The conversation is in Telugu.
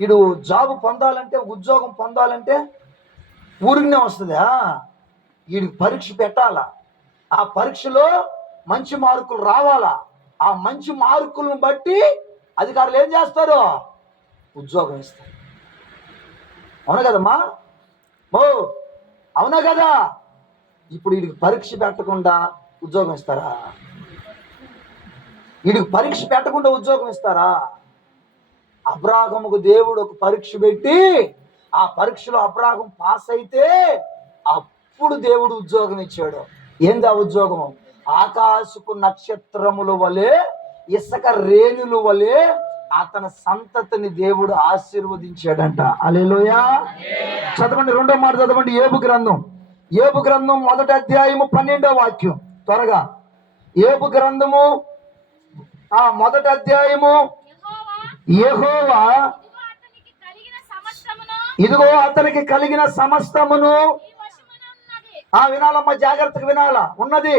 వీడు జాబ్ పొందాలంటే, ఉద్యోగం పొందాలంటే ఊరికనే వస్తుందా? వీడికి పరీక్ష పెట్టాలా, ఆ పరీక్షలో మంచి మార్కులు రావాలా, ఆ మంచి మార్కులను బట్టి అధికారులు ఏం చేస్తారు? ఉద్యోగం ఇస్తారు. అవునా కదమ్మా? ఓ అవునా కదా? ఇప్పుడు వీడికి పరీక్ష పెట్టకుండా ఉద్యోగం ఇస్తారా? వీడికి పరీక్ష పెట్టకుండా ఉద్యోగం ఇస్తారా? అబ్రాహాముకు దేవుడు ఒక పరీక్ష పెట్టి, ఆ పరీక్షలో అబ్రాహాం పాస్ అయితే అప్పుడు దేవుడు ఉద్యోగం ఇచ్చాడు. ఏంది ఆ ఉద్యోగం? ఆకాశపు నక్షత్రముల వలె, ఇసుక రేణుల వలె అతని సంతతిని దేవుడు ఆశీర్వదించాడంట. హల్లెలూయా. చదవండి, 2వ మాట చదవండి. యోబు గ్రంథం 1వ అధ్యాయము 12వ వాక్యం. త్వరగా. యోబు గ్రంథము 1వ అధ్యాయము. యెహోవా ఇదిగో అతనికి కలిగిన సమస్తమును వినాలమ్మా, జాగ్రత్తగా వినాలా ఉన్నది.